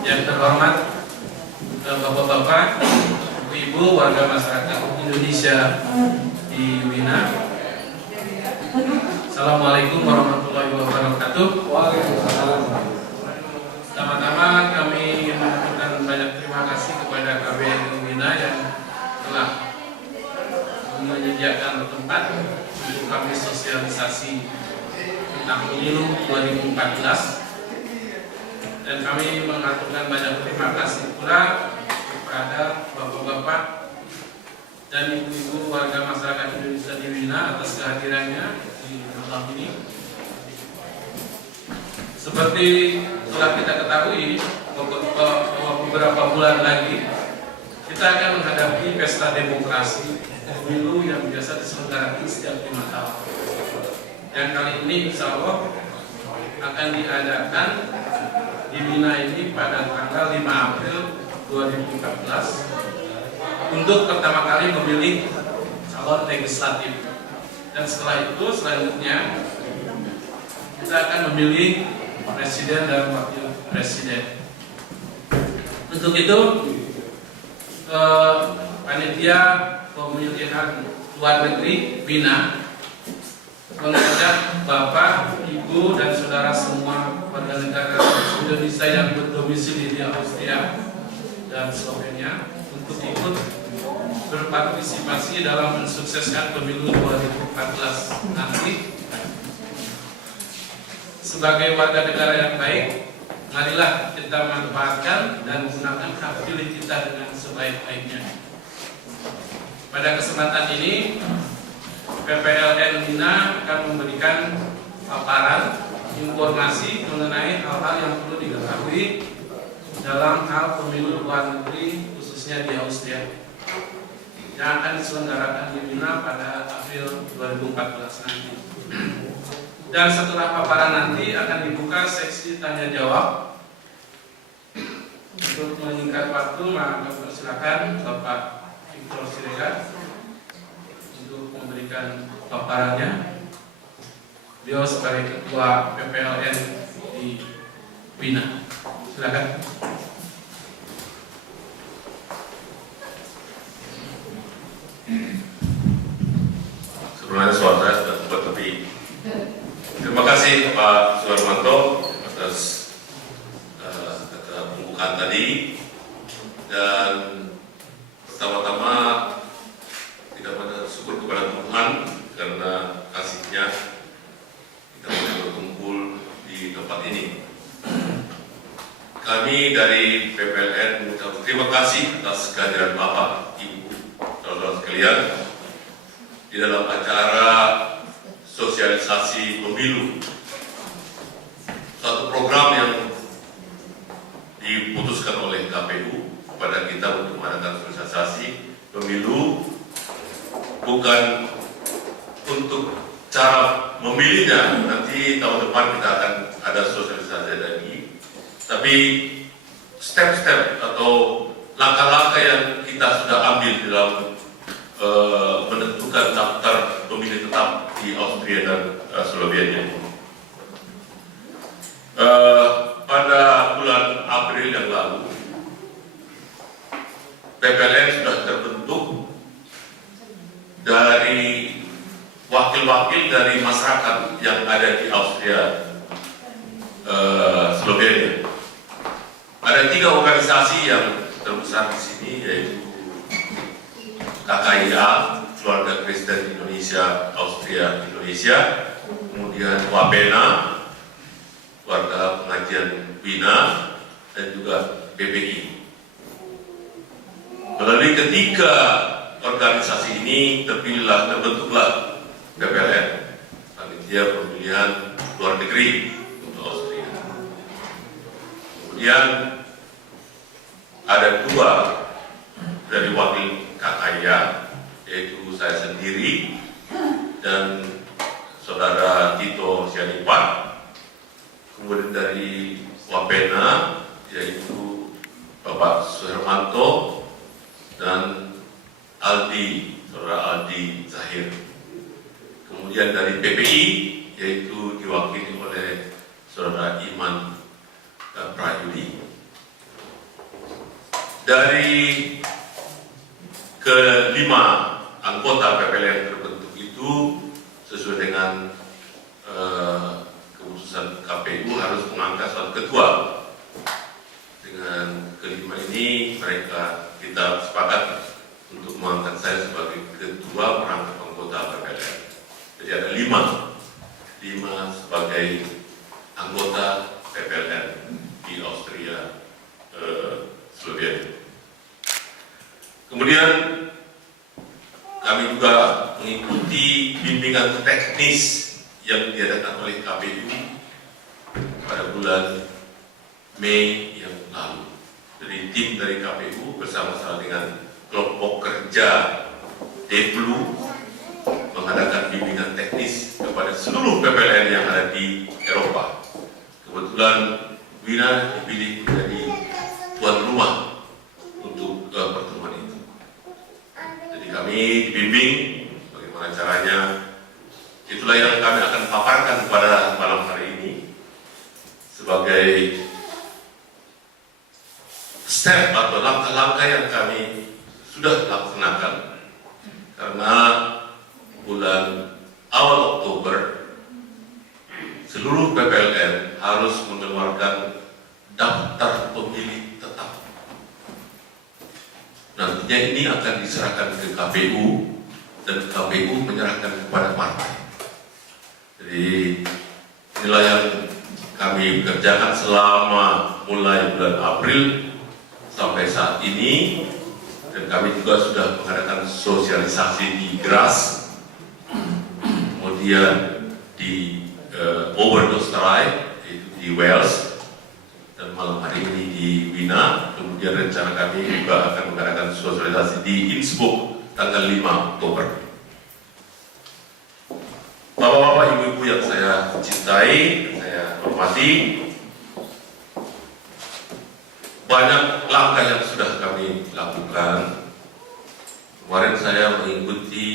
Yang terhormat Bapak-bapak, Ibu-ibu, warga masyarakat Indonesia di Wina. Assalamualaikum warahmatullahi wabarakatuh. Waalaikumsalam. Pertama-tama kami mengucapkan banyak terima kasih kepada KBRI Wina yang telah menyediakan tempat untuk kami sosialisasi tentang pemilu 2014. Dan kami mengaturkan banyak terima kasih pula kepada bapak-bapak dan ibu-ibu warga masyarakat Indonesia di Wina atas kehadirannya di malam ini. Seperti telah kita ketahui, beberapa bulan lagi kita akan menghadapi pesta demokrasi pemilu yang biasa diselenggarakan setiap 5 tahun. Dan kali ini insya Allah akan diadakan di Wina ini pada tanggal 5 April 2014 untuk pertama kali memilih calon legislatif. Dan setelah itu selanjutnya kita akan memilih presiden dan wakil presiden. Untuk itu panitia pemilihan luar negeri Wina mengajak Bapak, Ibu, dan saudara semua warga negara Indonesia yang berdomisili di Austria dan Slovenia untuk ikut berpartisipasi dalam mensukseskan pemilu 2014 nanti. Sebagai warga negara yang baik, marilah kita manfaatkan dan gunakan hak pilih kita dengan sebaik-baiknya. Pada kesempatan ini PPLN Wina akan memberikan paparan informasi mengenai hal-hal yang perlu diketahui dalam hal pemilu luar negeri khususnya di Austria yang akan diselenggarakan di Wina pada April 2014 nanti. Dan setelah paparan nanti akan dibuka seksi tanya jawab. Untuk menyingkat waktu, maka persilakan Bapak Victor Siregar untuk memberikan paparannya. Beliau sebagai Ketua PPLN di Wina. Silakan. Sebenarnya suara saya sudah buat lebih. Terima kasih Pak Suharmanto atas kata pembukaan tadi. Dan pertama-tama kita bersyukur kepada Tuhan karena kasih-Nya kita boleh berkumpul di tempat ini. Kami dari PPLN mengucapkan terima kasih atas kehadiran Bapak, Ibu, saudara sekalian di dalam acara sosialisasi pemilu. Satu program yang diputuskan oleh KPU kepada kita untuk mengadakan sosialisasi pemilu, bukan untuk cara memilihnya, nanti tahun depan kita akan ada sosialisasi lagi, tapi step-step atau langkah-langkah yang kita sudah ambil dalam menentukan daftar pemilih tetap di Austria dan Slovenia. Pada bulan April yang lalu, PPLN sudah terbentuk dari wakil-wakil dari masyarakat yang ada di Austria, Slovenia. Ada 3 organisasi yang terbesar di sini, yaitu KKIA, Keluarga Kristen Indonesia Austria Indonesia, kemudian WAPENA, Keluarga Pengajian Wina, dan juga PPI. Melalui ketiga organisasi ini terbentuklah PPLN, Panitia Pemilihan Luar Negeri untuk Austria. Kemudian ada 2 dari wakil KKIA, yaitu saya sendiri dan saudara Tito Sianipat. Kemudian dari WAPENA, yaitu Bapak Suharmanto dan Aldi, saudara Aldi Zahir. Kemudian dari PPI, yaitu diwakili oleh saudara Iman dari kelima anggota PPLN terbentuk itu sesuai dengan keputusan KPU harus mengangkat suatu ketua. Dengan kelima ini kita sepakat untuk mengangkat saya sebagai ketua perangkat anggota PPLN. Jadi ada lima sebagai anggota PPLN di Austria, Slovenia. Kemudian kami juga mengikuti bimbingan teknis yang diadakan oleh KPU pada bulan Mei yang lalu. Jadi tim dari KPU bersama-sama dengan kelompok kerja Deplu mengadakan bimbingan teknis kepada seluruh PPLN yang ada di Eropa. Kebetulan Wina dipilih menjadi tuan rumah untuk pertemuan itu. Jadi kami dibimbing bagaimana caranya. Itulah yang kami akan paparkan pada malam hari ini sebagai step atau langkah-langkah yang kami sudah laksanakan. Karena bulan awal Oktober seluruh PPLN harus mengeluarkan daftar pemilih tetap. Nantinya ini akan diserahkan ke KPU dan KPU menyerahkan kepada partai. Jadi inilah yang kami kerjakan selama mulai bulan April sampai saat ini, dan kami juga sudah mengadakan sosialisasi di Graz, kemudian di Overdoostrijke, yaitu di Wales, dan malam hari ini di Wina. Kemudian rencana kami juga akan mengadakan sosialisasi di Innsbruck tanggal 5 Oktober. Bapak-bapak, ibu-ibu yang saya cintai, saya hormati, banyak langkah yang sudah kami lakukan. Kemarin saya mengikuti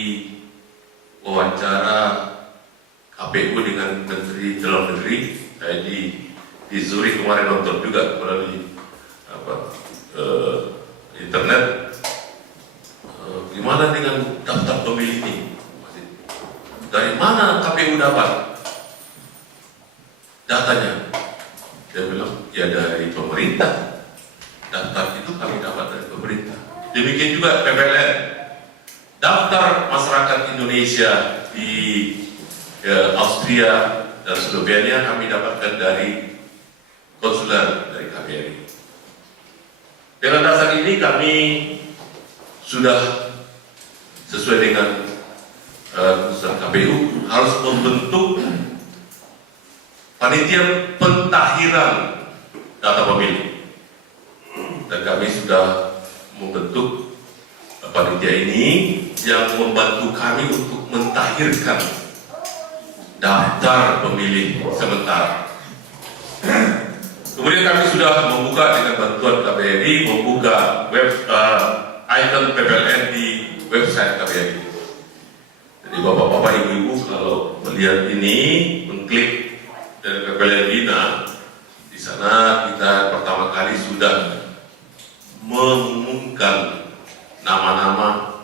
wawancara KPU dengan Menteri Dalam Negeri. Saya di Zurich kemarin nonton juga melalui internet. Gimana dengan daftar pemilih ini? Dari mana KPU dapat datanya? Dia bilang, ya dari pemerintah. Daftar itu kami dapat dari pemerintah. Demikian juga PPLN. Daftar masyarakat Indonesia di Austria dan Slovenia kami dapatkan dari konsuler dari KBRI. Dengan dasar ini kami sudah sesuai dengan keputusan KPU harus membentuk panitia pentakhiran data pemilih, dan kami sudah membentuk panitia ini yang membantu kami untuk mentakhirkan daftar pemilih sementara. Kemudian kami sudah membuka dengan bantuan KBRI, membuka icon PPLN di website KBRI. Jadi bapak-bapak, ibu-ibu kalau melihat ini, mengklik dari PPLN Wina, di sana kita pertama kali sudah mengumumkan nama-nama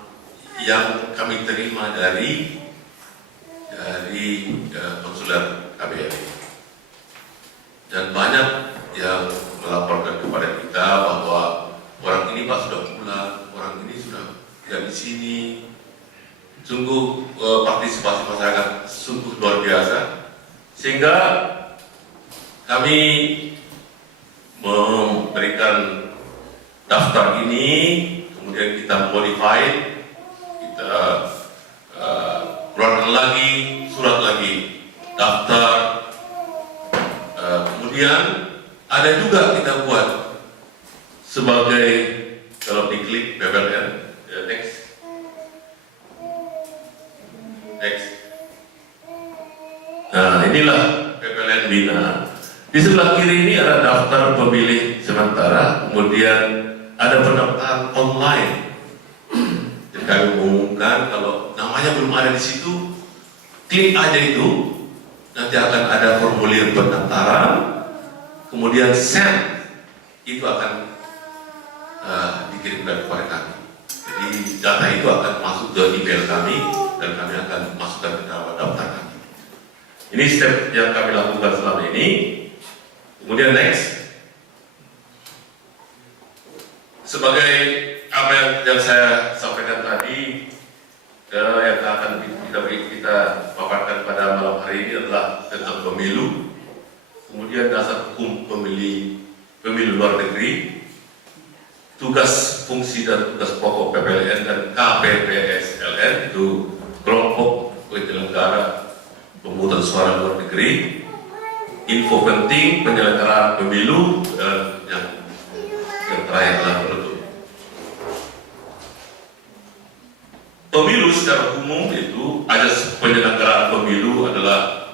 yang kami terima dari konsuler KBRI. Dan banyak yang melaporkan kepada kita bahwa orang ini Pak sudah pulang, orang ini sudah tidak di sini. Sungguh partisipasi masyarakat sungguh luar biasa, sehingga kami memberikan daftar ini, kemudian kita modify, kita keluarkan lagi surat lagi daftar, kemudian ada juga kita buat sebagai, kalau diklik PPLN, next. Nah, inilah PPLN Wina. Di sebelah kiri ini ada daftar pemilih sementara, kemudian ada pendaftaran online. Jadi kami mengumumkan kalau namanya belum ada di situ, klik aja itu, nanti akan ada formulir pendaftaran, kemudian send, itu akan dikirimkan kepada kami. Jadi data itu akan masuk ke email kami dan kami akan masukkan ke dalam daftar kami. Ini step yang kami lakukan selama ini. Kemudian next, sebagai apa yang saya sampaikan tadi, yang akan kita paparkan pada malam hari ini adalah tentang pemilu, kemudian dasar hukum pemilu luar negeri, tugas, fungsi dan tugas pokok PPLN dan KPPSLN, itu kelompok penyelenggara pemungutan suara luar negeri, info penting penyelenggaraan pemilu, dan yang terakhir adalah penutup. Pemilu secara umum itu azas penyelenggaraan pemilu adalah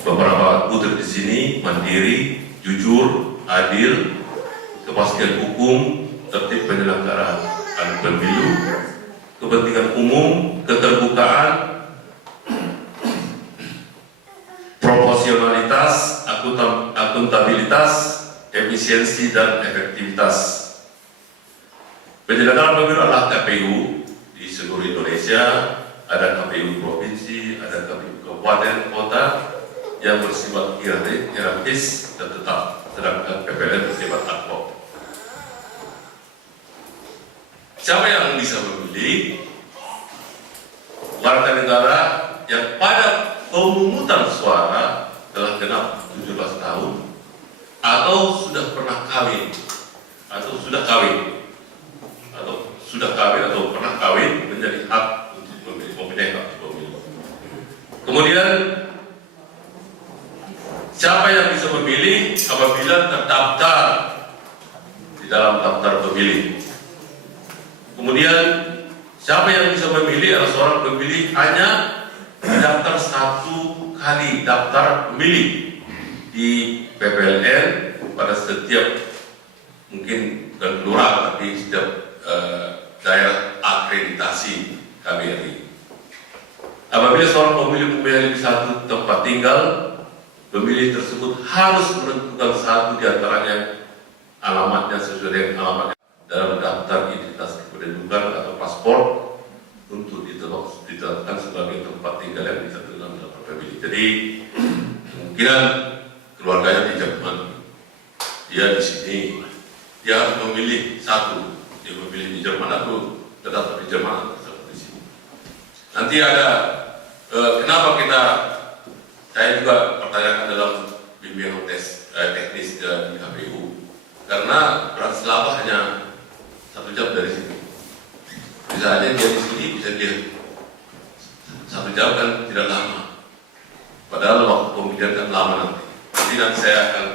beberapa kutip di sini: mandiri, jujur, adil, kepastian hukum, tertib penyelenggaraan pemilu, kepentingan umum, keterbukaan, proporsionalitas, akuntabilitas, efisiensi dan efektivitas. Penyelenggaraan pemilu adalah KPU di seluruh Indonesia, ada KPU provinsi, ada KPU kabupaten, kota yang bersifat hierarkis dan tetap, sedangkan PPLN bersifat ad hoc. Siapa yang bisa memilih? Warga negara yang pada pemungutan suara telah genap 17 tahun atau sudah pernah kawin atau sudah kawin atau pernah kawin menjadi hak untuk memilih hak pemilu. Kemudian siapa yang bisa memilih apabila terdaftar di dalam daftar pemilih. Kemudian siapa yang bisa memilih adalah seorang pemilih hanya mendaftar satu kali daftar pemilih di PPLN pada setiap, mungkin bukan kelurahan tapi setiap daerah akreditasi KBRI. Apabila seorang pemilih memiliki satu tempat tinggal, pemilih tersebut harus menentukan satu di antaranya alamatnya sesuai dengan alamatnya dalam daftar identitas kependudukan atau paspor untuk ditetapkan sebagai tempat tinggal yang bisa dalam daftar pemilih. Jadi kemungkinan keluarganya di Jerman, dia di sini, dia harus memilih satu. Dia memilih di Jerman atau tetap di Jerman atau di sini. Nanti ada kenapa saya juga pertanyakan dalam bimbingan tes teknis di KPU, karena Bratislava hanya 1 jam dari sini. Bisa aja dia di sini, bisa dia 1 jam kan tidak lama. Padahal waktu pemilihan kan lama nanti. Nanti saya akan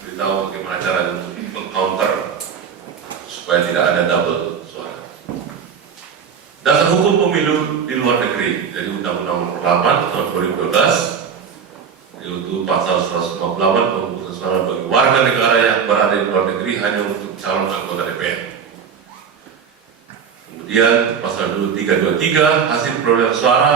beritahu bagaimana cara untuk meng-counter supaya tidak ada double suara. Dasar hukum pemilu di luar negeri dari Undang-Undang Nomor 8 tahun 2012, yaitu pasal 158 pemungutan suara bagi warga negara yang berada di luar negeri hanya untuk calon anggota DPR. Kemudian pasal 2323 hasil perolehan suara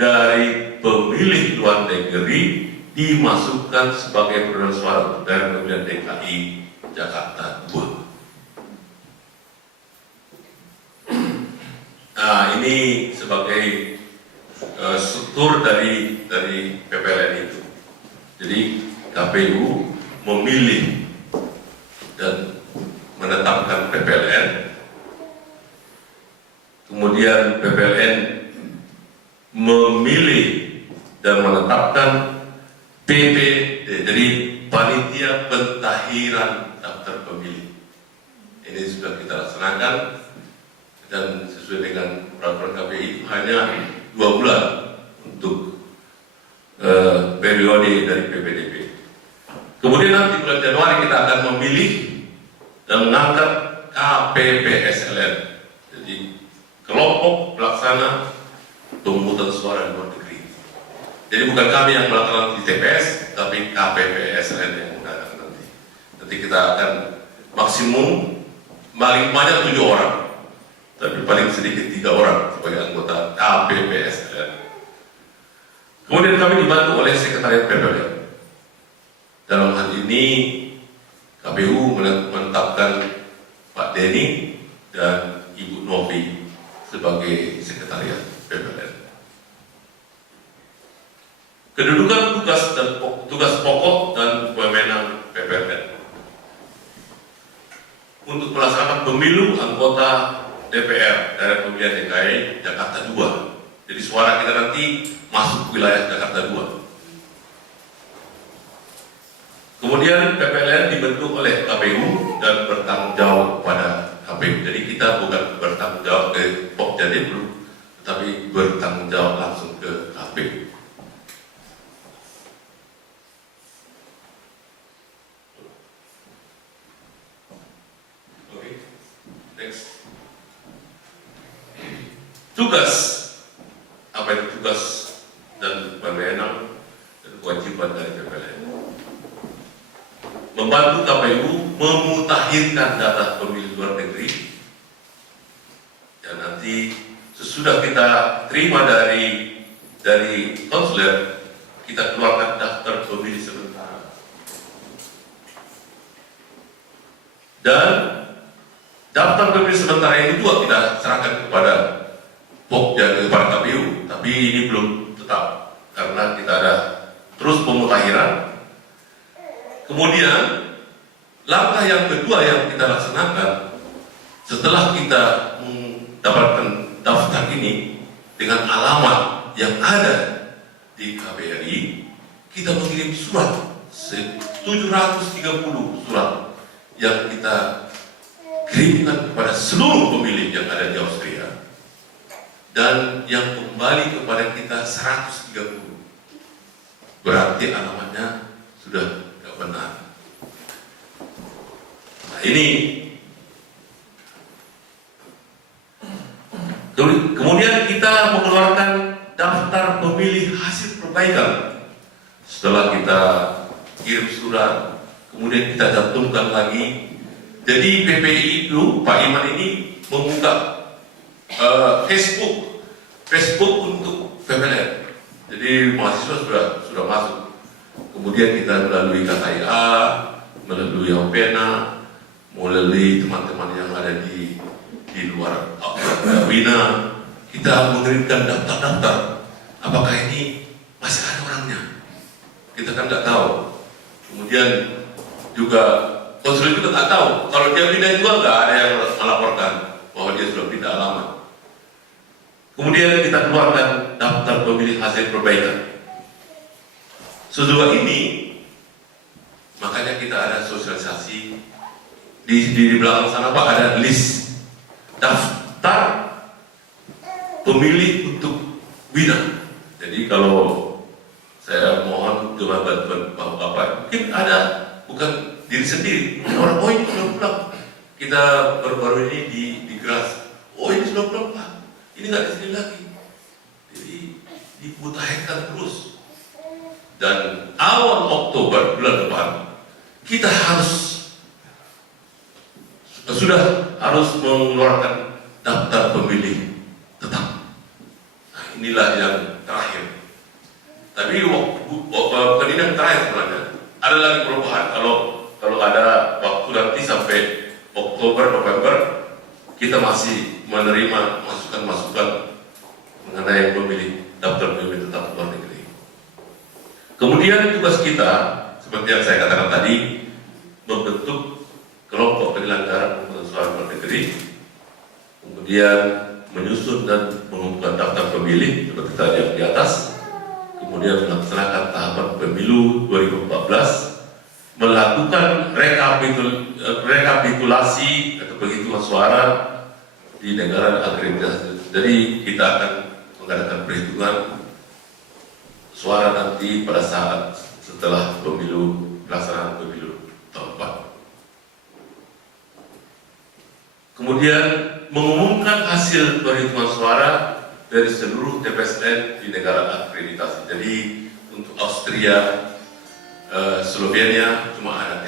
dari pemilih luar negeri dimasukkan sebagai perolehan suara untuk daerah pemilihan DKI Jakarta 2. Nah, ini sebagai struktur dari PPLN itu. Jadi KPU memilih dan menetapkan PPLN, kemudian PPLN memilih dan menetapkan PPD, jadi panitia pentakhiran daftar pemilih. Ini sudah kita laksanakan dan sesuai dengan peraturan KPI hanya 2 bulan untuk periode dari PPDB. Kemudian nanti bulan Januari kita akan memilih dan mengangkat KPPSLN, jadi kelompok pelaksana pemungutan suara di luar negeri. Jadi bukan kami yang melakukan di TPS, tapi KPPSLN yang mengangkat nanti. Nanti kita akan maksimum paling banyak 7 orang, tapi paling sedikit 3 orang sebagai anggota KPPSLN. Kemudian kami dibantu oleh Sekretariat PPLN. Dalam hal ini KPU menetapkan Pak Denny dan Ibu Novi sebagai sekretariat PPLN. Kedudukan tugas pokok dan wewenang PPLN untuk melaksanakan pemilu anggota DPR daerah pemilihan DKI Jakarta 2. Jadi suara kita nanti masuk wilayah Jakarta 2. Kemudian PPLN dibentuk oleh KPU dan bertanggung jawab kepada KPU. Jadi kita bukan bertanggung jawab ke Pokja dulu, tetapi bertanggung jawab langsung ke KPU. Oke, next. Tugas, apa itu tugas dan wewenang dan kewajiban dari PPLN? Membantu KPU memutakhirkan data pemilih luar negeri, dan nanti sesudah kita terima dari konsuler, kita keluarkan daftar pemilih sementara. Dan daftar pemilih sementara ini juga kita serahkan kepada Pokja, kepada KPU, tapi ini belum tetap karena kita ada terus pemutahiran. Kemudian langkah yang kedua yang kita laksanakan setelah kita mendapatkan daftar ini dengan alamat yang ada di KBRI, kita mengirim surat 730 surat yang kita kirimkan kepada seluruh pemilih yang ada di Austria, dan yang kembali kepada kita 130. Berarti alamatnya sudah benar. Nah, ini kemudian kita mengeluarkan daftar pemilih hasil perbaikan. Setelah kita kirim surat, kemudian kita cantumkan lagi. Jadi PPI itu, Pak Iman ini membuka Facebook untuk PPLN. Jadi mahasiswa sudah masuk. Kemudian kita melalui KKIA, melalui Opena, melalui teman-teman yang ada di luar Wina, kita mengirimkan daftar-daftar. Apakah ini masih ada orangnya? Kita kan nggak tahu. Kemudian juga konsuler juga nggak tahu. Kalau dia pindah juga nggak ada yang melaporkan bahwa dia sudah pindah alamat. Kemudian kita keluarkan daftar pemilih hasil perbaikan. Sesudah ini, makanya kita ada sosialisasi di belakang sana Pak, ada list daftar pemilih untuk Wina. Jadi kalau saya mohon juga bantuan Bapak, mungkin ada bukan diri sendiri, orang oh ini sudah pulang. Kita baru-baru ini di Gras, oh ini sudah pulang Pak, ini nggak di sini lagi. Jadi diputakhirkan terus. Dan awal Oktober bulan depan kita sudah harus mengeluarkan daftar pemilih tetap. Nah, inilah yang terakhir. Tapi bukan ini yang terakhir sebenarnya. Ada lagi perubahan. Kalau ada waktu nanti sampai Oktober, November, kita masih menerima masukan-masukan mengenai daftar pemilih tetap luar negeri. Kemudian tugas kita, seperti yang saya katakan tadi, membentuk kelompok penyelenggara pemungutan suara luar negeri, kemudian menyusun dan mengumpulkan daftar pemilih seperti tadi yang di atas, kemudian melaksanakan tahapan pemilu 2014, melakukan rekapitulasi atau penghitungan suara di negara akreditasi. Jadi kita akan mengadakan perhitungan suara nanti pada saat setelah pelaksanaan pemilu tahun depan. Kemudian mengumumkan hasil perhitungan suara dari seluruh TPSN di negara akreditasi. Jadi untuk Austria, Slovenia cuma ada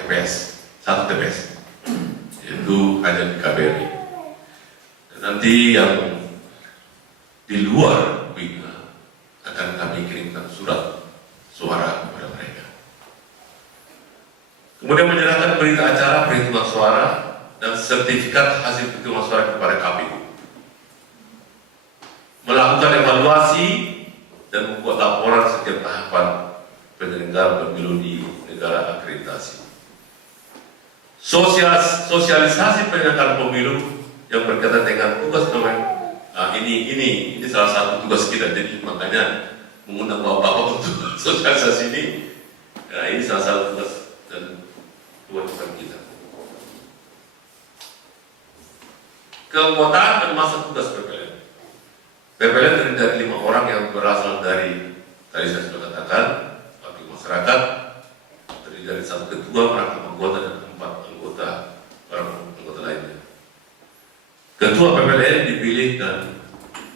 satu TPS, yaitu ada di KBRI. Dan nanti yang di luar akan kami kirimkan surat suara kepada mereka. Kemudian menyerahkan berita acara perhitungan suara dan sertifikat hasil penghitungan suara kepada KPU. Melakukan evaluasi dan membuat laporan setiap tahapan penyelenggara pemilu di negara akreditasi. Sosialisasi penyelenggaraan pemilu yang berkaitan dengan tugas ini salah satu tugas kita, jadi makanya mengundang bapak-bapak untuk sosialisasi ini. Nah, ini salah satu tugas dan kewajiban kita. Keanggotaan dan masa tugas PPLN. PPLN terdiri dari 5 orang yang berasal dari, tadi saya sudah katakan, wakil masyarakat, terdiri dari 1 ketua, merangkap anggota, dan 4 anggota, orang anggota lainnya. Ketua PPLN dipilih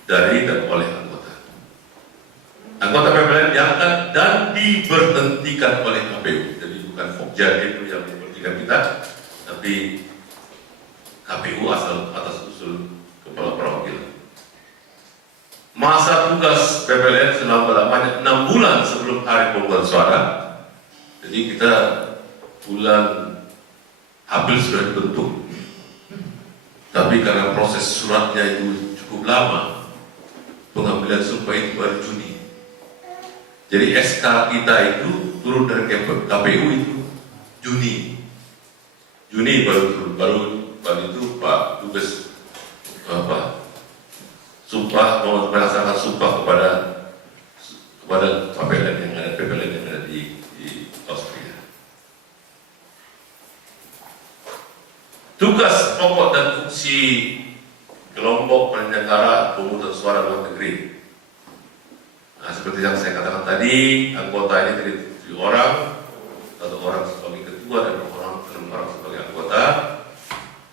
dari dan oleh anggota. Anggota PPLN diangkat dan diberhentikan oleh KPU. Jadi bukan Pokja itu yang memberhentikan kita, tapi KPU atas usul kepala perwakilan. Masa tugas PPLN selama-lamanya 6 bulan sebelum hari pemungutan suara. Jadi kita bulan April sudah dibentuk. Tapi karena proses suratnya itu cukup lama, pengambilan sumpah itu baru Juni. Jadi SK kita itu turun dari KPU itu Juni baru turun. Baru itu Pak Dubes sumpah, mau melaksanakan sumpah kepada PPLN yang ada di Austria. Tugas pokok dan fungsi kelompok penyelenggara pemungutan suara luar negeri. Nah, seperti yang saya katakan tadi, anggota ini terdiri dari 7 orang, 1 orang sebagai ketua dan 6 orang sebagai anggota.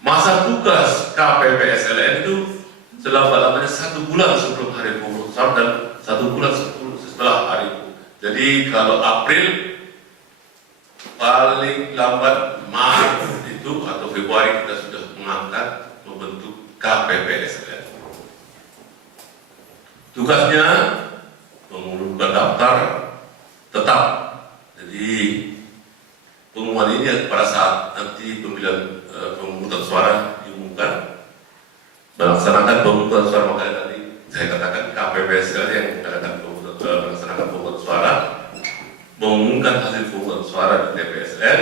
Masa tugas KPPSLN itu selama-lamanya 1 bulan sebelum hari pemungutan suara dan 1 bulan setelah hari itu. Jadi kalau April paling lambat Maret itu atau Februari kita sudah mengangkat membentuk KPPSLN. Tugasnya mengumumkan daftar tetap. Jadi pengumuman ini pada saat nanti pemilihan pemungutan suara diumumkan, melaksanakan pemungutan suara. Makanya tadi saya katakan KPPSLN yang melaksanakan pemungutan suara, mengumumkan hasil pemungutan suara di TPSN,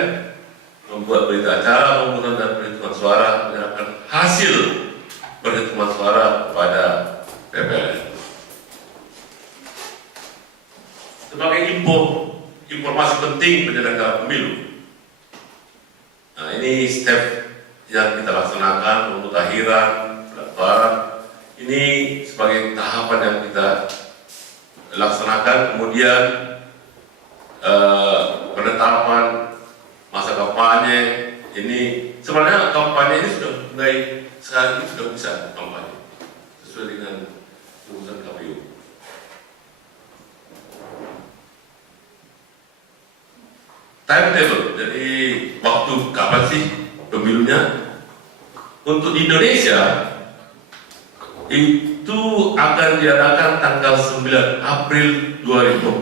membuat berita acara pemungutan dan perhitungan suara, menyerahkan hasil perhitungan suara kepada PPLN. Sebagai informasi penting penyelenggara pemilu. Nah, ini step yang kita laksanakan, pemutahiran, pendaftaran. Ini sebagai tahapan yang kita laksanakan. Kemudian penetapan masa kampanye. Ini sebenarnya kampanye ini sudah mulai, sekarang ini sudah bisa kampanye sesuai dengan keputusan KPU. Timetable, jadi waktu kapan sih pemilunya? Untuk Indonesia itu akan diadakan tanggal 9 April 2014.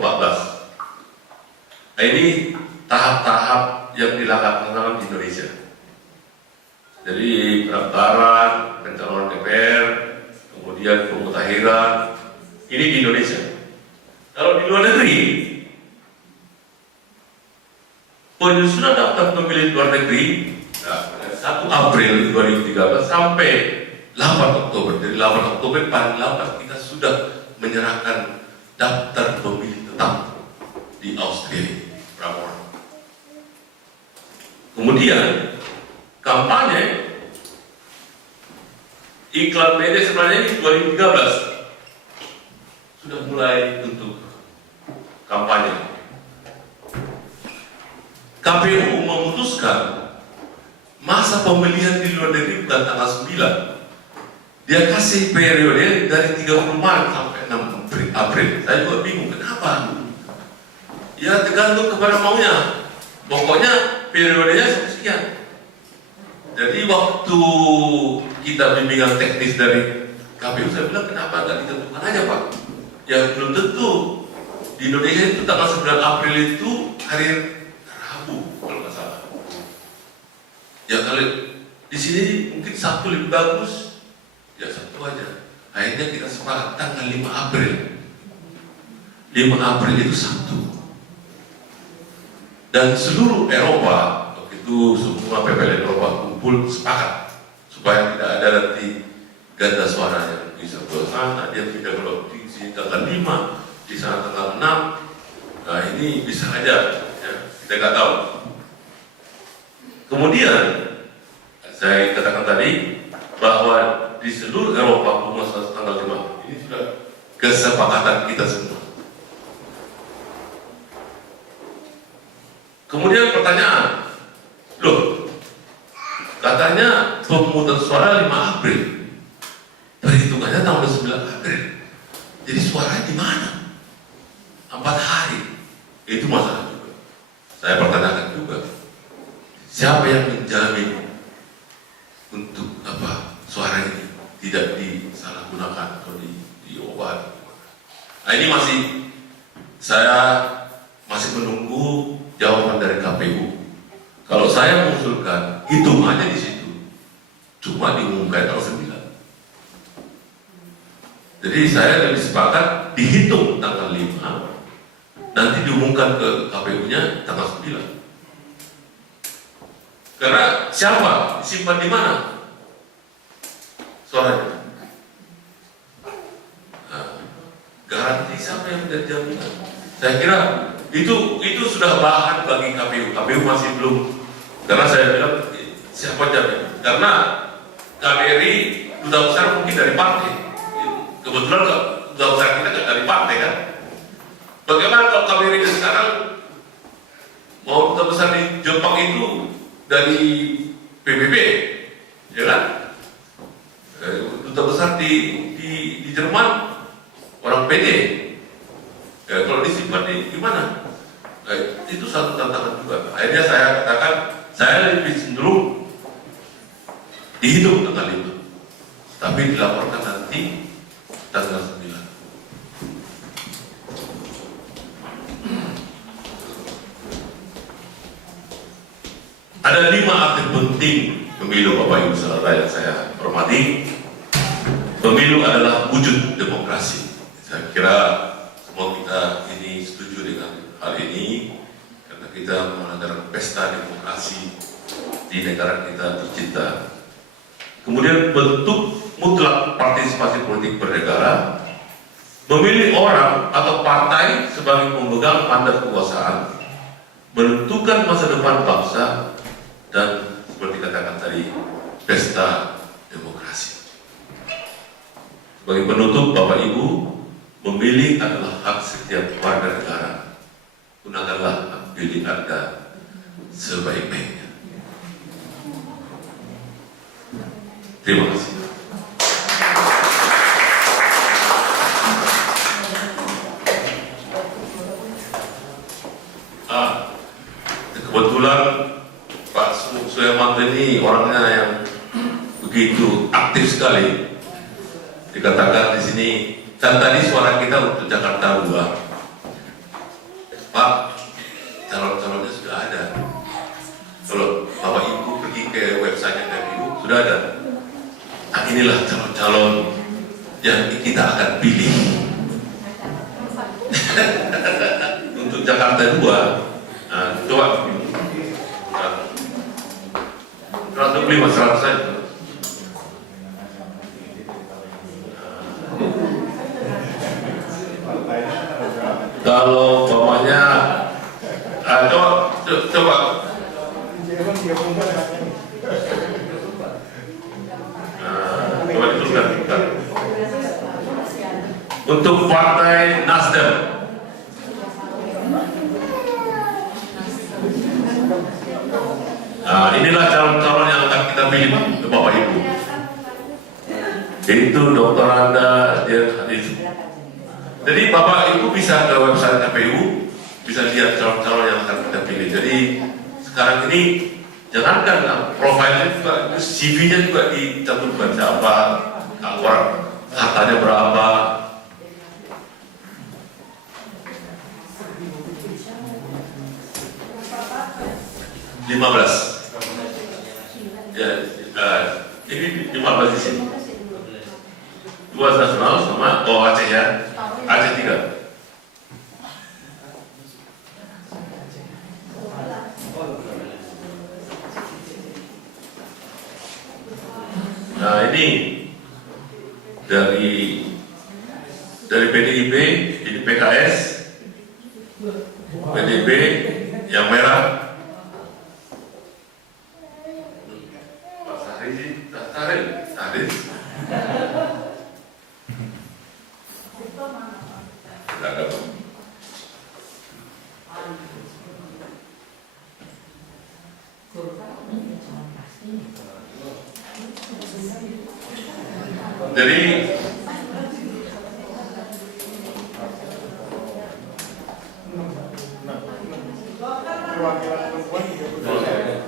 Nah, ini tahap-tahap yang dilaksanakan di Indonesia. Jadi pendaftaran, pencalonan DPR, kemudian pemutahiran, ini di Indonesia. Kalau di luar negeri, penyusunan daftar pemilih luar negeri 1 April 2013 sampai 8 Oktober. Dari 8 Oktober paling lambat kita sudah menyerahkan daftar pemilih tetap di Austria. Berapa orang? Kemudian kampanye iklan media sebenarnya ini 2013 sudah mulai untuk kampanye. KPU memutuskan masa pemilihan di luar negeri bukan tanggal 9. Dia kasih periode dari 30 Maret sampai 6 April. Saya juga bingung kenapa. Ya tergantung kepada maunya. Pokoknya periodenya sekian. Jadi waktu kita bimbingan teknis dari KPU, saya bilang kenapa nggak ditentukan aja Pak? Ya belum tentu. Di Indonesia itu tanggal 9 April itu hari Rabu kalau nggak salah. Ya Di sini mungkin Sabtu lebih bagus, ya Sabtu aja. Akhirnya kita sepakat tanggal 5 April. 5 April itu Sabtu. Dan seluruh Eropa, waktu itu semua PPL Eropa kumpul sepakat supaya tidak ada nanti ganda suara yang bisa ke sana, dia tidak kalau di sini tanggal 5, di sana tanggal 6. Nah ini bisa aja, ya, kita nggak tahu. Kemudian saya katakan tadi bahwa di seluruh Eropa pemungutan tanggal 5 ini sudah kesepakatan kita semua. Kemudian pertanyaan, loh, katanya pemungutan suara 5 April, perhitungannya tanggal 9 April. Jadi suaranya di mana? 4 hari. Itu masalah juga. Saya pertanyakan juga, siapa yang menjamin untuk suara ini tidak disalahgunakan atau diobati? Nah, ini saya masih menunggu jawaban dari KPU. Kalau saya mengusulkan, hitungannya di situ, cuma diumumkan tanggal 9. Jadi saya lebih sepakat dihitung tanggal 5, nanti diumumkan ke KPU-nya tanggal 9. Karena siapa simpan di mana suaranya? Nah, garansi siapa yang menjadi jaminan? Saya kira itu sudah bahan bagi KPU. KPU masih belum, karena saya bilang siapa jamin? Karena KBRI duta besar mungkin dari partai. Kebetulan duta besar kita dari partai kan. Bagaimana kalau KBRI sekarang mau duta besar di Jepang itu dari PBB, ya kan? Duta besar di Jerman orang PD. Ya, kalau disimpan di gimana? Nah, itu satu tantangan juga. Akhirnya saya katakan, saya lebih cenderung dihitung tanggal 5, tapi dilaporkan nanti tanggal 9. Ada 5 arti penting pemilu, Bapak Ibu Saudara yang saya hormati. Pemilu adalah wujud demokrasi. Saya kira semua kita ini setuju dengan hal ini karena kita mengadakan pesta demokrasi di negara kita tercinta. Kemudian bentuk mutlak partisipasi politik bernegara, memilih orang atau partai sebagai pemegang mandat kekuasaan, menentukan masa depan bangsa, dan seperti katakan tadi, pesta demokrasi. Sebagai penutup, Bapak Ibu, memilih adalah hak setiap warga negara. Gunakanlah hak pilih Anda sebaik-baiknya. Terima kasih. Kebetulan Pak Suleman ini orangnya yang begitu aktif sekali. Dikatakan di sini, dan tadi suara kita untuk Jakarta 2, Pak, calon-calonnya sudah ada. Kalau Bapak Ibu pergi ke website KPU, sudah ada. Nah, inilah calon-calon yang kita akan pilih. Untuk Jakarta 2, nah, coba 105, 100 saja. Kalau umpamanya, coba. Coba dituliskan. Untuk Partai Nasdem, nah, inilah calon-calon yang akan kita pilih, Bapak Ibu. Itu Dr. Anda, dia hadir. Jadi Bapak Ibu bisa ke website KPU, bisa lihat calon-calon yang akan kita pilih. Jadi sekarang ini jangankan profilnya juga, CV-nya juga dicantumkan siapa, orang hartanya berapa. Ya, Ini 14 di sini. 2 nasional sama Aceh ya. Aceh 3. Nah ini dari PDIP, ini PKS, PDIP yang merah. Pak Saris. Tidak ada. Jadi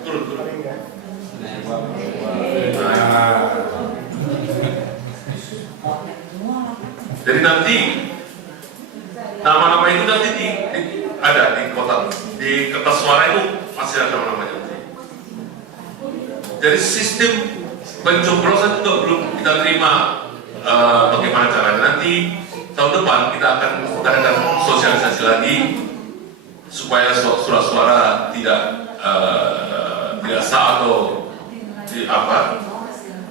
turun. Jadi nanti nama-nama itu nanti ada di kotak, di kertas suara itu masih ada nama-namanya. Jadi sistem pencoblosan juga belum kita terima bagaimana caranya. Nanti tahun depan kita akan adakan sosialisasi lagi supaya surat suara tidak sah atau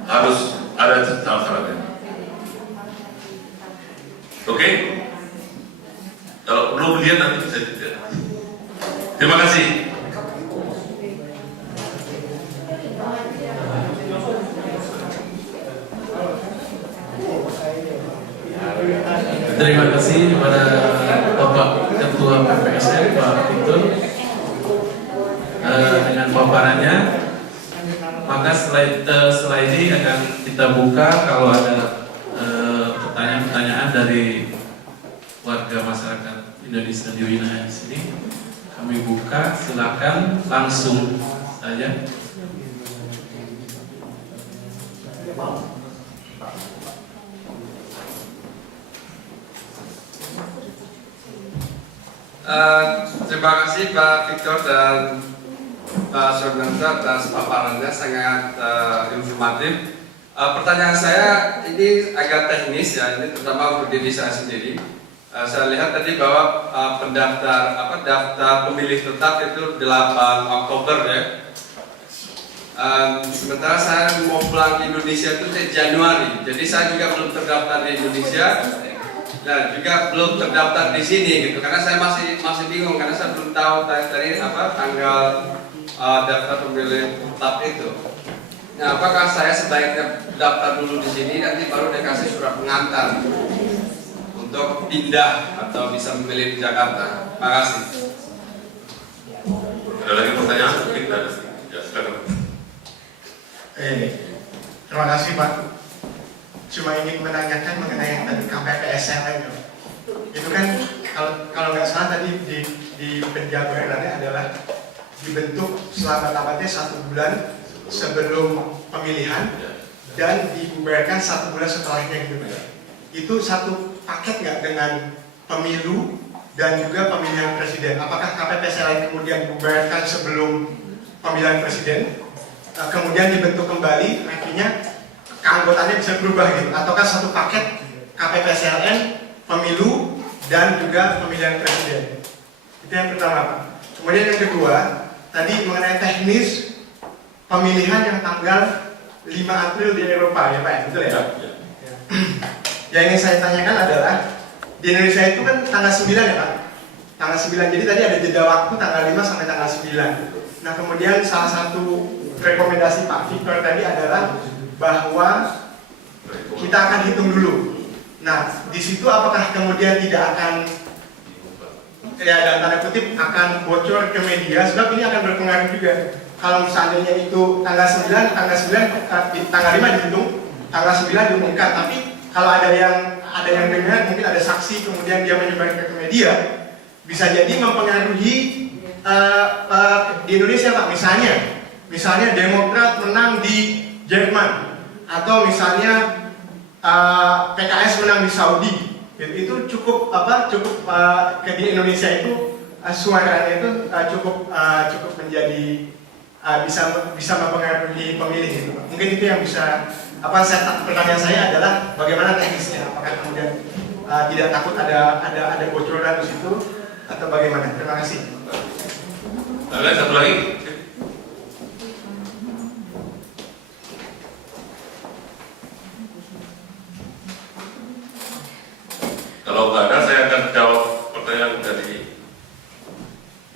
harus ada syarat-syaratnya. Oke? Kalau belum lihat nanti bisa dilihat. Terima kasih. Terima kasih kepada Bapak Ketua PPSM Pak Victor dengan paparannya. Maka setelah ini akan kita buka kalau ada pertanyaan-pertanyaan dari warga masyarakat Indonesia di wilayah di sini. Kami buka, silakan langsung saja. Terima kasih Pak Victor dan Pak Surnanto atas paparannya sangat informatif. Pertanyaan saya ini agak teknis ya, ini terutama untuk diri saya sendiri. Saya lihat tadi bahwa daftar pemilih tetap itu 8 Oktober ya. Sementara saya mau pulang ke Indonesia itu Januari, jadi saya juga belum terdaftar di Indonesia. Dan juga belum terdaftar di sini gitu, karena saya masih bingung karena saya belum tahu tadi tanggal daftar pemilih tetap itu. Nah, apakah saya sebaiknya daftar dulu di sini nanti baru dikasih surat pengantar untuk pindah atau bisa memilih di Jakarta? Terima kasih. Ada lagi pertanyaan? Mungkin ada. Ya, silakan. Terima kasih Pak. Cuma ingin menanyakan mengenai yang tadi KPPSLN itu kan kalau nggak salah tadi di penjabarannya adalah dibentuk selama-lamanya 1 bulan sebelum pemilihan dan dibubarkan 1 bulan setelahnya gitu. Itu satu paket nggak dengan pemilu dan juga pemilihan presiden? Apakah KPPSLN kemudian dibubarkan sebelum pemilihan presiden, kemudian dibentuk kembali, artinya keanggotaannya bisa berubah gitu, ataukah satu paket KPPSLN, pemilu, dan juga pemilihan presiden? Itu yang pertama Pak. Kemudian yang kedua, tadi mengenai teknis pemilihan yang tanggal 5 April di Eropa ya Pak, betul ya? Ya. Yang ingin saya tanyakan adalah, di Indonesia itu kan tanggal 9 ya Pak? Tanggal 9, jadi tadi ada jeda waktu tanggal 5 sampai tanggal 9. Nah kemudian salah satu rekomendasi Pak Victor tadi adalah bahwa kita akan hitung dulu. Nah, di situ apakah kemudian tidak akan dalam tanda kutip akan bocor ke media, sebab ini akan berpengaruh juga. Kalau misalnya itu tanggal 9, tanggal 5 dihitung, tanggal 9 diumumkan, tapi kalau ada yang dengar, mungkin ada saksi kemudian dia menyebarkan ke media, bisa jadi mempengaruhi di Indonesia Pak. Misalnya Demokrat menang di Jerman, atau misalnya PKS menang di Saudi, itu cukup di Indonesia itu suaranya itu cukup menjadi bisa mempengaruhi pemilih gitu. Mungkin itu yang bisa pertanyaan saya adalah bagaimana teknisnya, apakah kemudian tidak takut ada bocoran di situ atau bagaimana? Terima kasih. Ada satu lagi. Kalau nggak ada, saya akan jawab pertanyaan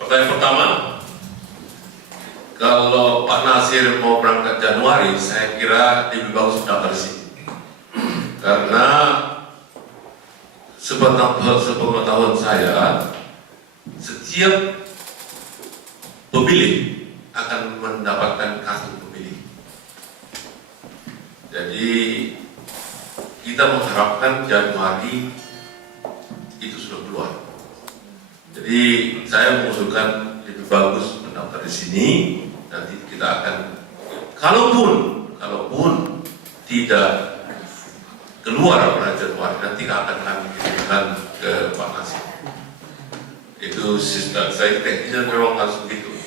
pertama. Kalau Pak Nasir mau berangkat Januari, saya kira lebih bagus daftar di sini. Karena sepengetahuan saya, setiap pemilih akan mendapatkan kartu pemilih. Jadi kita mengharapkan Januari itu sudah keluar. Jadi saya mengusulkan lebih bagus mendaftar di sini. Nanti kita akan, kalaupun tidak keluar pada Januari, nanti akan kami kirimkan ke Pak Nasir. Itu sistem saya teknisnya memang harus begitu.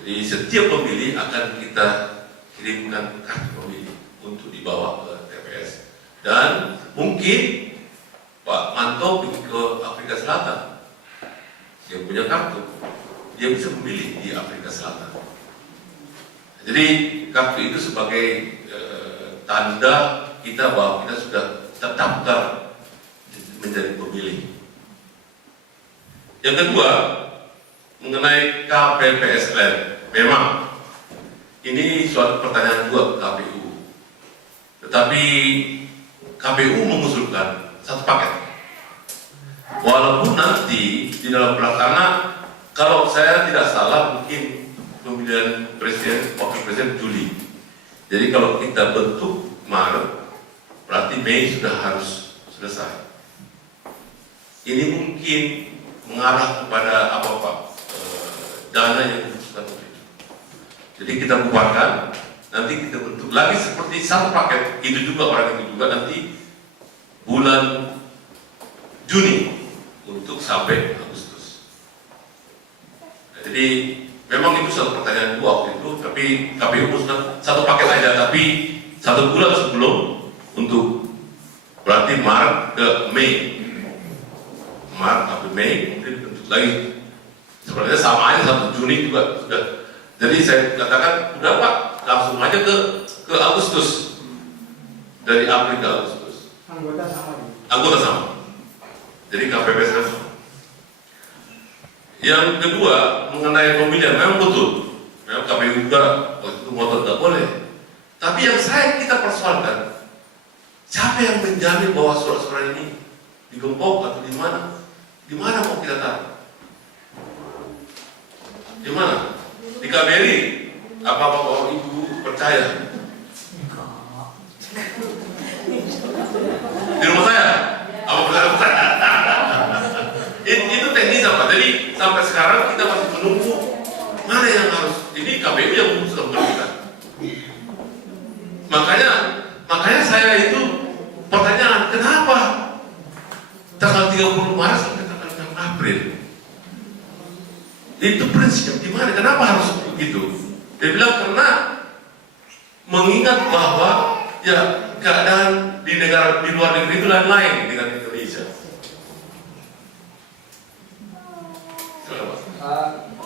Jadi setiap pemilih akan kita kirimkan kartu pemilih untuk dibawa ke TPS. Dan mungkin Pak Manto pergi ke Afrika Selatan, dia punya kartu, dia bisa memilih di Afrika Selatan. Jadi kartu itu sebagai tanda kita bahwa kita sudah terdaftar menjadi pemilih. Yang kedua, mengenai KPPSL, memang ini suatu pertanyaan juga ke KPU. Tetapi KPU mengusulkan satu paket. Walaupun nanti di dalam pelaksana, kalau saya tidak salah mungkin pemilihan presiden, wakil presiden Juli. Jadi kalau kita bentuk Maret, berarti Mei sudah harus selesai. Ini mungkin mengarah kepada apa Pak? Dana yang dibutuhkan untuk itu. Jadi kita bubarkan, nanti kita bentuk lagi seperti satu paket. Itu juga orang itu juga nanti bulan Juni untuk sampai Agustus. Nah, jadi memang itu satu pertanyaan dua waktu itu, tapi KPU usulkan satu paket aja, tapi satu bulan sebelum untuk berarti Maret ke Mei. Maret sampai Mei mungkin bentuk lagi. Sebenarnya sama aja 1 Juni juga sudah. Jadi saya katakan udah Pak, langsung aja ke Agustus. Dari April ke Agustus. Anggota sama. Anggota sama. Jadi KPPS sama. Yang kedua mengenai pemilihan, memang betul. Memang KPU juga waktu itu ngotot nggak boleh. Tapi yang kita persoalkan, siapa yang menjamin bahwa surat-surat ini digembok atau di mana? Di mana mau kita tahu? Di mana? Di KBRI? Apa Bapak Ibu percaya? Di rumah saya? Apa percaya saya? Itu teknis apa? Jadi sampai sekarang kita masih menunggu mana yang harus. Ini KPU yang memutuskan kita. Makanya saya itu pertanyaan, kenapa tanggal 30 Maret sampai tanggal 6 April? Itu prinsip di mana? Kenapa harus begitu? Dia bilang karena mengingat bahwa ya keadaan di luar negeri itu lain-lain dengan Indonesia.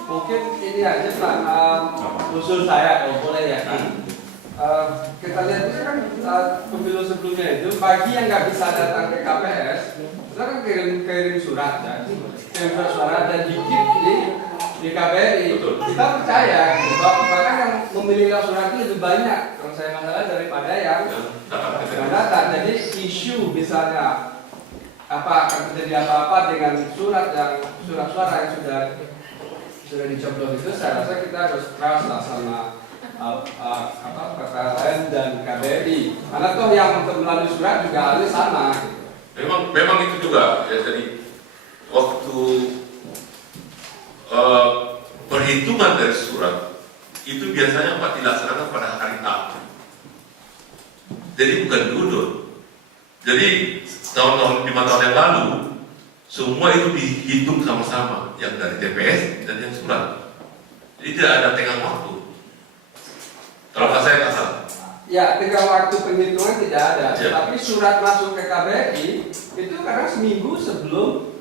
Mungkin ini aja Pak, usul saya kalau boleh ya kan. Kita lihat ini kan pemilu sebelumnya itu bagi yang nggak bisa datang ke KPS, kita kan kirim surat ya, kirim surat dan dikip di KBRI. Kita percaya bahkan yang memilih surat itu lebih banyak kalau saya masalah daripada yang datang. Jadi isu misalnya akan terjadi apa-apa dengan surat suara yang sudah dicoblos itu, saya rasa kita harus keras lah sama PPLN dan KBRI. Karena toh yang untuk melalui surat juga harus sama. Gitu. Memang itu juga ya. Jadi waktu perhitungan dari surat itu biasanya Pak dilaksanakan pada hari A. Jadi bukan diundur. Jadi tahun-5 tahun yang lalu semua itu dihitung sama-sama, yang dari TPS dan yang surat. Jadi tidak ada tenggang waktu. Ya, tenggang waktu penghitungan tidak ada, Ya. tapi surat masuk ke KBRI itu karena seminggu sebelum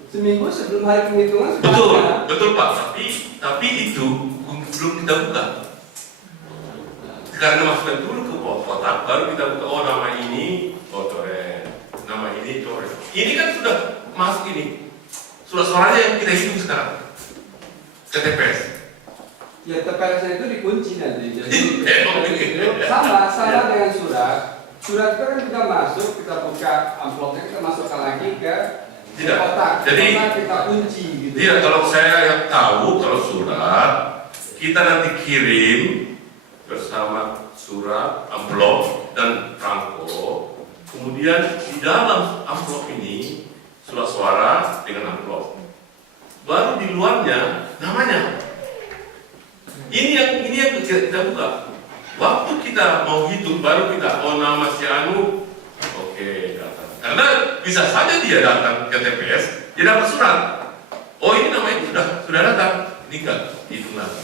hari penghitungan sudah Betul, ada. betul Pak. Tapi itu belum kita buka. Karena masukkan dulu ke kotak, baru kita buka. Oh, nama ini, oh coret. Nama ini coret. Ini kan sudah masuk ini. Surat suaranya yang kita hitung sekarang. Ke TPS. Ya, TPS-nya itu dikunci nanti. Jadi Emang begitu. sama dengan surat. Surat itu kan kita masuk, kita buka amplopnya, kita masukkan lagi ke Tidak. kotak. Jadi Kotak kita kunci gitu. tidak, kalau saya yang tahu, kalau surat kita nanti kirim bersama surat, amplop dan perangko. Kemudian di dalam amplop ini surat suara dengan amplop. Baru di luarnya namanya. Ini yang kita buka. Waktu kita mau hitung baru kita nama si Anu, oke datang. Karena bisa saja dia datang ke TPS, dia dapat surat. Oh ini namanya sudah datang, ini enggak hitung lagi.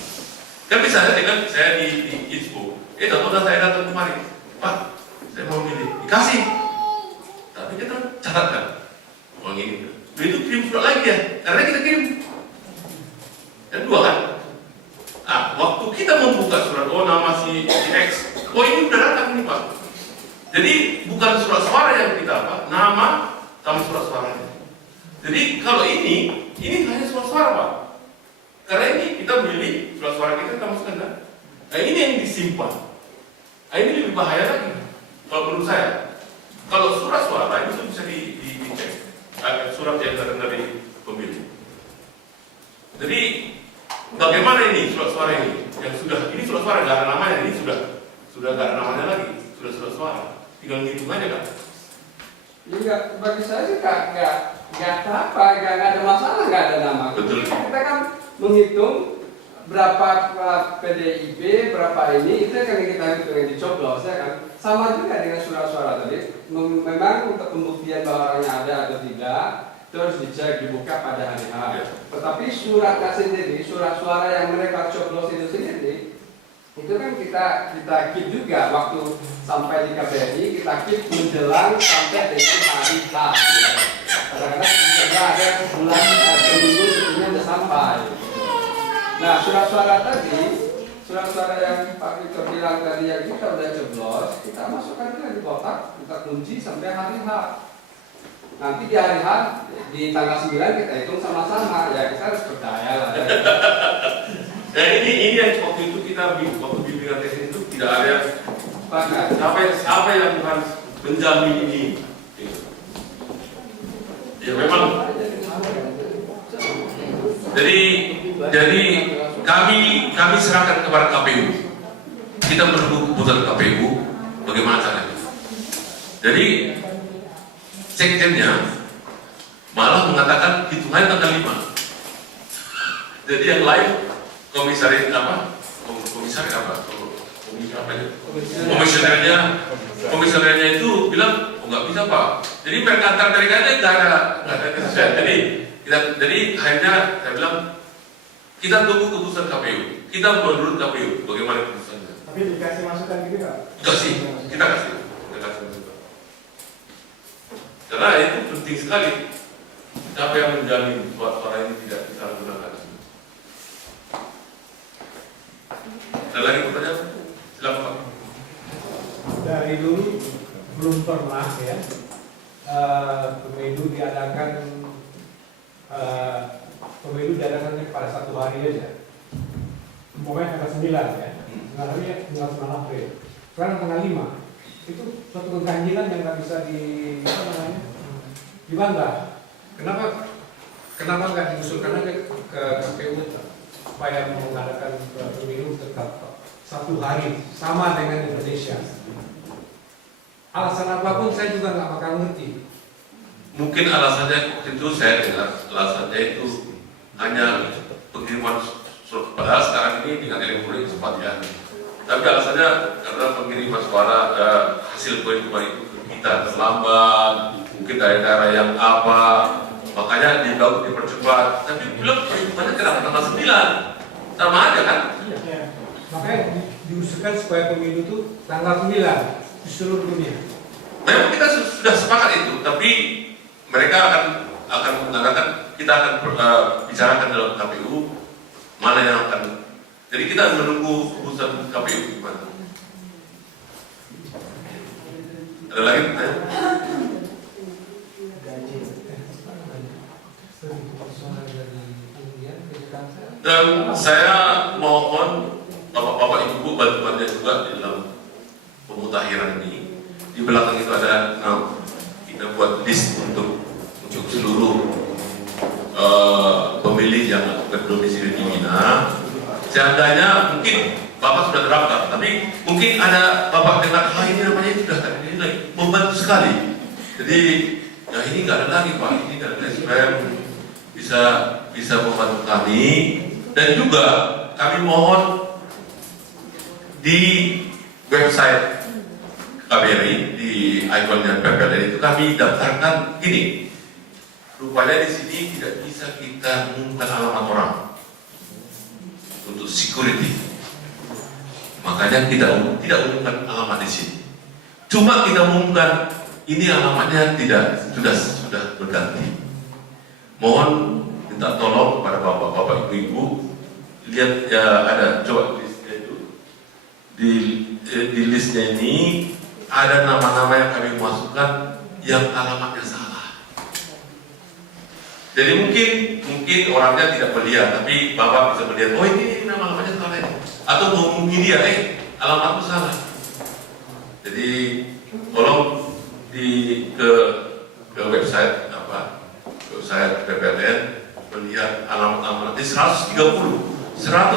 Kan bisa saja kan saya di info, contohnya saya datang kemarin, Pak, saya mau milih, dikasih. Tapi kita catatkan uang ini. Itu kirim surat lagi ya, karena kita kirim. Dan dua kan. Nah, waktu kita membuka surat, oh nama si X, oh ini udah datang nih Pak. Jadi bukan surat suara yang kita apa, nama sama surat suaranya. Jadi kalau ini hanya surat suara Pak. Karena ini kita milih surat suara kita masukkan kan. Nah ini yang disimpan. Nah ini lebih bahaya lagi. Kalau menurut saya, kalau surat suara itu bisa dicek. Surat yang datang dari pemilih. Jadi bagaimana ini surat suara ini? Yang ini surat suara gak ada namanya, ini sudah gak ada namanya lagi, sudah surat suara. Tinggal ngitung aja kan? Ya, bagi saya sih nggak apa, nggak ada masalah, nggak ada nama. Betul. Kita kan menghitung berapa PDIP, berapa ini, itu kan yang kita hitung yang dicoblos, ya kan? Sama juga dengan surat suara tadi. Memang untuk pembuktian bahwa orangnya ada atau tidak, itu harus dicek, dibuka pada hari H. Ya. Tetapi suratnya sendiri, surat suara yang mereka coblos itu sendiri, itu kan kita keep juga waktu sampai di KBRI, kita keep menjelang sampai dengan hari H. Kadang-kadang sudah ada bulan seminggu sebelumnya sudah sampai. Nah surat suara tadi, surat suara yang Pak Victor bilang tadi yang kita udah coblos, kita masukkan juga di kotak, kita kunci sampai hari H. Nanti di hari H, di tanggal 9 kita hitung sama-sama, ya kita harus percaya lah. Nah ini yang waktu itu kita waktu bimbingan teknis itu tidak ada siapa yang harus menjamin ini. Ya memang. Jadi kami serahkan kepada KPU. Kita menunggu keputusan KPU bagaimana caranya. Jadi sekjennya malah mengatakan hitungannya tanggal 5. Jadi yang lain komisaris apa? Komisionernya itu bilang, oh nggak bisa Pak. Jadi perkantor mereka aja nggak ada kesesuaian. Jadi akhirnya saya bilang kita tunggu keputusan KPU. Kita menurut KPU bagaimana keputusannya. Tapi dikasih masukan gitu Pak? Kita kasih masukan. Karena itu penting sekali. Siapa yang menjamin suara ini tidak disalahgunakan? Ada lagi pertanyaan? Silakan. Dari dulu belum pernah ya pemilu diadakan pada satu hari aja. Pokoknya tanggal 9 ya. Sebenarnya tanggal 9 April. Sekarang tanggal 5. Itu suatu keganjilan yang nggak bisa dibantah. Kenapa nggak diusulkan aja ke KPU supaya mengadakan pemilu tetap satu hari sama dengan Indonesia? Alasan apapun saya juga nggak bakal ngerti. Mungkin alasannya waktu itu saya dengar alasannya itu hanya pengiriman surat. Padahal sekarang ini dengan elektronik cepat ya. Tapi alasannya karena pengiriman suara hasil penghitungan itu kita terlambat, mungkin daerah-daerah yang apa, makanya dipercepat. Tapi belum perhitungannya kenapa tanggal 9? Sama aja kan? Makanya diusulkan supaya pemilu itu tanggal 9 di seluruh dunia. Memang kita sudah sepakat itu, tapi mereka akan mengatakan kita akan bicarakan dalam KPU mana yang akan. Jadi kita menunggu keputusan KPU gimana. Ada lagi pertanyaan? Dan saya mohon bapak-bapak ibu bantuannya juga di dalam pemutakhiran ini. Di belakang itu ada kita buat list untuk seluruh pemilih yang berdomisili di Mina. Seandainya mungkin bapak sudah terdaftar, tapi mungkin ada bapak dengar, ini namanya sudah terdaftar, membantu sekali. Jadi ya ini nggak ada lagi pak, ini nggak ada supaya bisa membantu kami. Dan juga kami mohon di website KBRI di ikonnya PPL itu kami daftarkan ini. Rupanya di sini tidak bisa kita mengumumkan alamat orang untuk security. Makanya kita tidak umumkan alamat di sini. Cuma kita umumkan ini alamatnya sudah berganti. Mohon minta tolong kepada bapak-bapak ibu-ibu lihat ya ada coba listnya itu di listnya ini ada nama-nama yang kami masukkan yang alamatnya salah. Jadi mungkin orangnya tidak melihat, tapi bapak bisa melihat, oh ini nama alamatnya salah ya. Atau menghubungi dia, alamatmu salah. Jadi tolong ke website website PPLN melihat alamat-alamat di 130 surat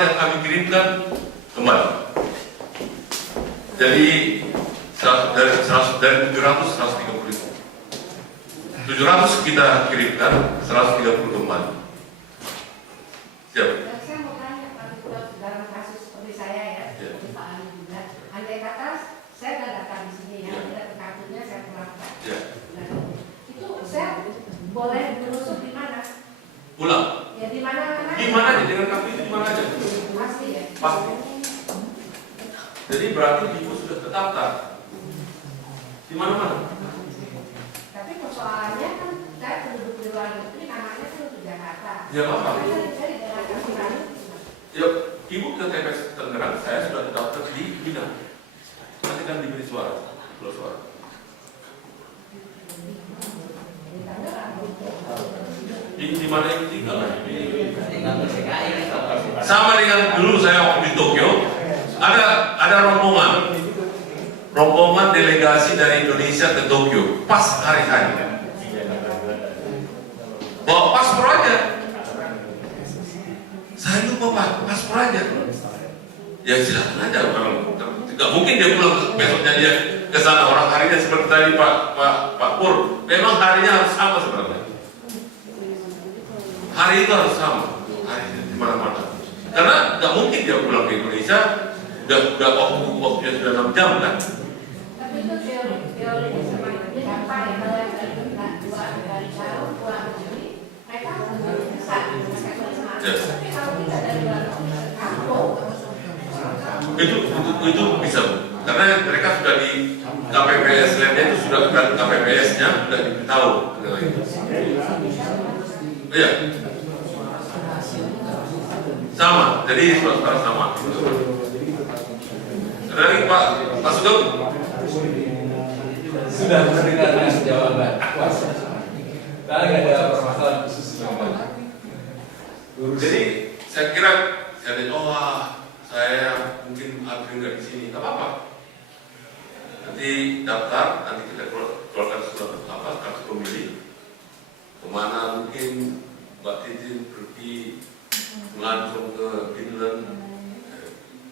yang kami kirimkan kembali. Jadi dari 700 kita kirimkan, 130 kembali. Siap. Saya mau tanya, Pak Ketua, dalam kasus seperti saya ya, seperti Pak Ali juga, andai kata saya nggak datang di sini ya, tidak kartunya saya pulangkan. Nah, itu saya boleh berusuk di mana? Pulang. Ya di mana? Di mana aja dengan kartu itu di mana aja? Pasti ya. Pasti. Jadi berarti ibu sudah terdaftar di mana-mana. Tapi persoalannya kan saya penduduk di luar negeri, namanya kan untuk Jakarta. Ya apa? Jadi dengan kartu lain. Ya, ibu ke TPS Tangerang, saya sudah terdaftar di Mina. Nanti kan diberi suara, suara. Di mana yang tinggal? Sama dengan dulu saya waktu di Tokyo, ada rombongan delegasi dari Indonesia ke Tokyo, pas hari-hari. Bawa paspor aja. Saya lupa paspor aja. Ya silakan aja, nggak mungkin dia pulang besoknya dia ke sana. Orang harinya seperti tadi Pak Pur, memang harinya harus sama sebenarnya. Hari itu harus sama, hari di mana-mana. Karena nggak mungkin dia pulang ke Indonesia, udah waktunya sudah 6 jam kan. Tapi itu teori semuanya gampang ya, kalau yang dari jauh pulang ke sini, mereka bisa tapi kalau kita dari luar kampung, itu bisa, karena mereka sudah di KPPS lainnya itu sudah KPPS-nya sudah diberitahu. Iya. Sama, jadi suara sama. Ada lagi Pak Sugeng? Sudah mendengar jawaban. Karena nggak ada permasalahan khusus. Jadi saya kira saya mungkin antri nggak di sini, nggak apa-apa. Nanti daftar, nanti kita keluarkan surat kartu pemilih. Kemana mungkin Mbak Titin pergi melancong ke Finland,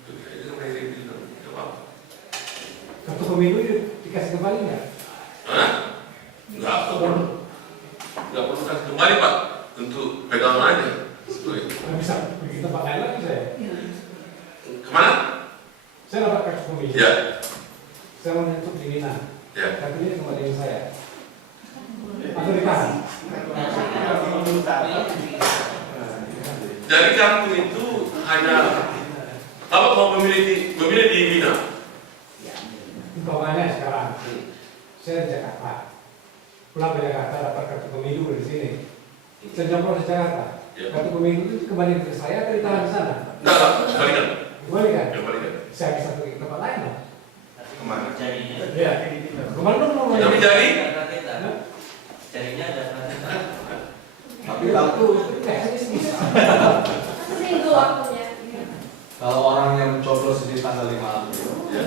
itu sama yang Finland, nggak apa-apa. Kartu pemilu dikasih kembali nggak? Hah? Nggak perlu kasih kembali Pak, untuk pegangan aja. Nggak bisa pergi tempat lain lagi saya. Kemana? Saya dapat kartu pemilu. Ya. Saya mau nyentuh di Mina. Ya. Kartunya kembali dengan saya. Atau ditahan. dari kartu itu hanya Bapak mau memilih di Bina. Umpamanya sekarang saya di Jakarta, pulang ke Jakarta dapat kartu pemilu dari sini. Saya nyoblos di Jakarta. Ya. Kartu pemilu itu kembali ke saya atau ditahan di sana? Enggak, kembalikan. Kembalikan. Kembalikan. Saya bisa pergi ke tempat lain dong. Kemana? Iya. Kemana dong mau? Tapi jadi Jadinya ada transita. Tapi waktu teknis bisa. Seminggu waktunya. Kalau orang yang mencoblos di tanggal 5 April, ya,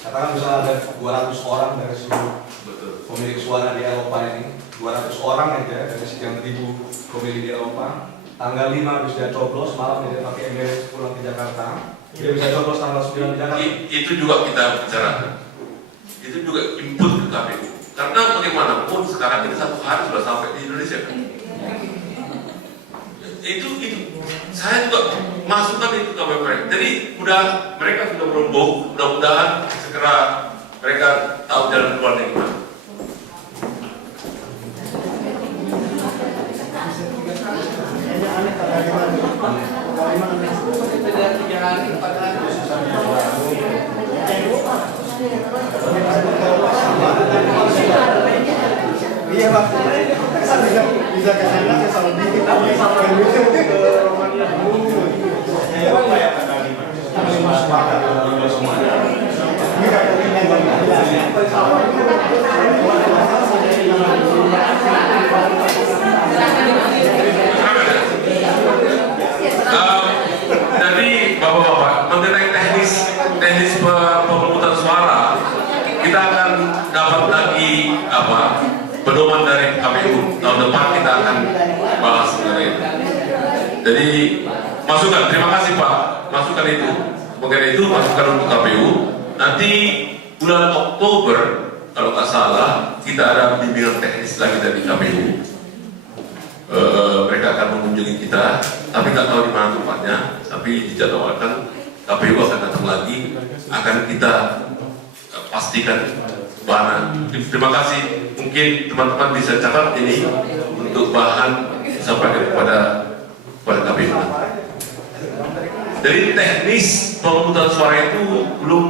katakan misalnya ada 200 orang dari seluruh betul. pemilik suara di Eropa ini, 200 orang aja dari sekian ribu pemilih di Eropa, tanggal 5 habis dia coblos, malam dia pakai Emirates pulang ke Jakarta, dia bisa coblos tanggal 9 di Jakarta. Itu juga kita bicarakan. Itu juga input ke KPU. Karena bagaimanapun sekarang ini 1 hari sudah sampai di Indonesia kan. Itu saya juga masukkan itu ke mereka. Jadi mereka sudah merombong, mudah-mudahan segera mereka tahu jalan keluarnya gimana. Iya Pak, bisa ke sana ke Saudi, kita bisa ke Romania dulu. Ya apa ya tanggal 5? Ini Jadi Bapak-bapak mengenai teknis pemungutan suara, kita akan dapat lagi pedoman dari KPU. Tahun depan kita akan bahas mengenai itu. Jadi masukan, terima kasih Pak, masukan itu. Mengenai itu masukan untuk KPU. Nanti bulan Oktober kalau nggak salah kita ada bimbingan teknis lagi dari KPU. Mereka akan mengunjungi kita, tapi nggak tahu di mana tempatnya. Tapi dijadwalkan KPU akan datang lagi, akan kita pastikan bahan. Terima kasih. Mungkin teman-teman bisa catat ini untuk bahan disampaikan kepada KPU. Jadi teknis pemungutan suara itu belum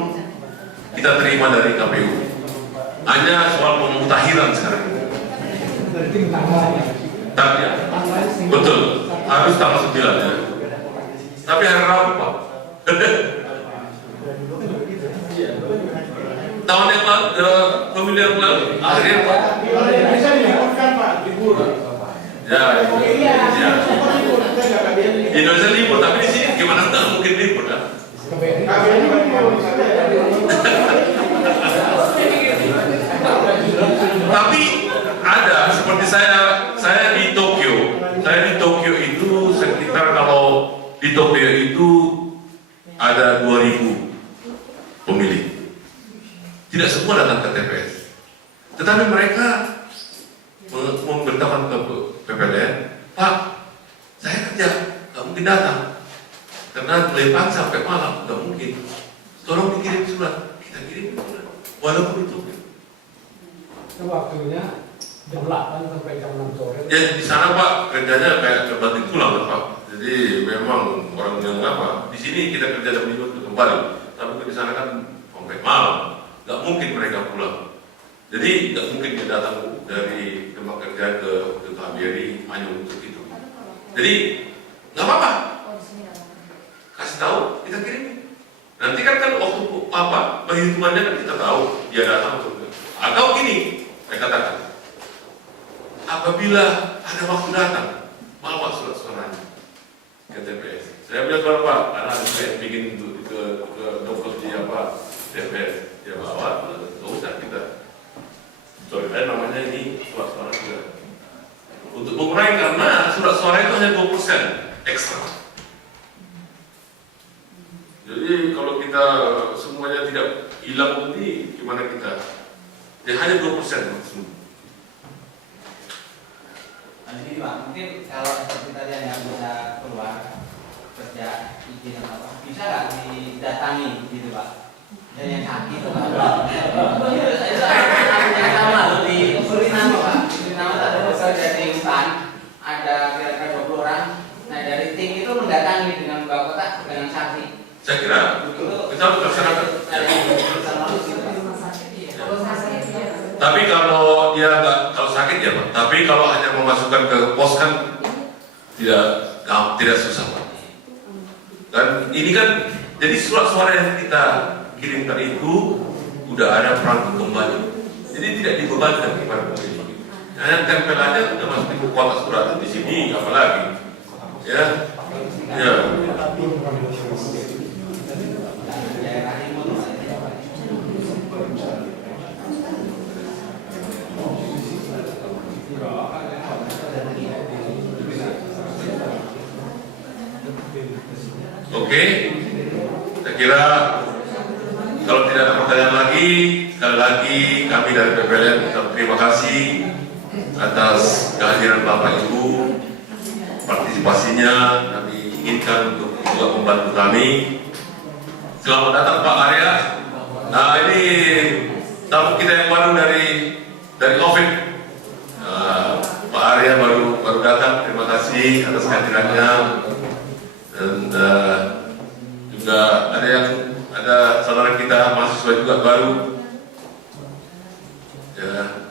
kita terima dari KPU. Hanya soal pemutahiran sekarang. Ya. Betul, harus tanggal 9 ya. Tapi hari Rabu Pak. Tahun yang lalu, pemilu yang lalu, akhirnya Pak. bisa dilakukan Pak, libur. Ya. Di Indonesia libur, tapi di sini gimana nggak mungkin libur kan? Tapi ada seperti saya di Tokyo. Saya di Tokyo itu sekitar, kalau di Tokyo itu ada 2000 pemilih. Tidak semua datang ke TPS, tetapi mereka memberitahukan ke PPDN, Pak, saya kerja, nggak mungkin datang karena mulai pagi sampai malam, nggak mungkin. Tolong dikirim surat, kita kirim surat, walaupun itu. Waktunya jam 8 sampai jam 6 sore. Ya di sana Pak kerjanya kayak terbanting tulang kan Pak. Jadi memang orang yang di sini kita kerja jam 5 itu kembali, tapi di sana kan sampai malam, nggak mungkin mereka pulang. Jadi nggak mungkin dia datang dari tempat kerja ke KBRI hanya untuk itu. Jadi nggak apa-apa, kasih tahu, kita kirim. Nanti kan waktu perhitungannya kan kita tahu dia datang atau enggak. Atau gini, saya katakan, apabila ada waktu datang, bawa surat suaranya ke TPS. Saya bilang kalau Pak, karena saya bikin ke dokter di TPS, dia bawa, nggak usah kita. Soalnya namanya ini surat suara juga. Untuk mengurangi, karena surat suara itu hanya 2% ekstra. Jadi kalau kita semuanya tidak hilang nanti gimana kita? Ya hanya 2% maksudnya. Ini Pak, mungkin kalau seperti tadi yang bisa keluar kerja izin atau apa, bisa nggak didatangi gitu Pak? Dan yang sakit itu Pak. Yang sama loh di Suriname Pak. Di Suriname ada dokter dari hutan, ada kira-kira 20 orang. Nah dari mendatangi dengan Mbak Kota dengan saksi. Saya kira kita harus laksanakan. Tapi kalau dia kalau sakit ya Pak. Tapi kalau hanya memasukkan ke pos kan tidak susah Pak. Dan ini kan jadi surat suara yang kita kirimkan itu udah ada perangkat kembali. Jadi tidak dibebankan kepada pemilih. Hanya tempel aja udah masuk di kotak surat di sini apalagi. Ya. Ya. Oke, saya kira kalau tidak ada pertanyaan lagi, sekali lagi kami dari PPLN terima kasih atas kehadiran Bapak Ibu, partisipasinya kami inginkan untuk juga membantu kami. Selamat datang Pak Arya. Nah ini tamu kita yang baru dari OVID. Pak Arya baru datang, terima kasih atas kehadirannya. Dan juga ada saudara kita mahasiswa juga baru. Ya,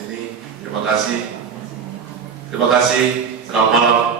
ini terima kasih. Selamat malam.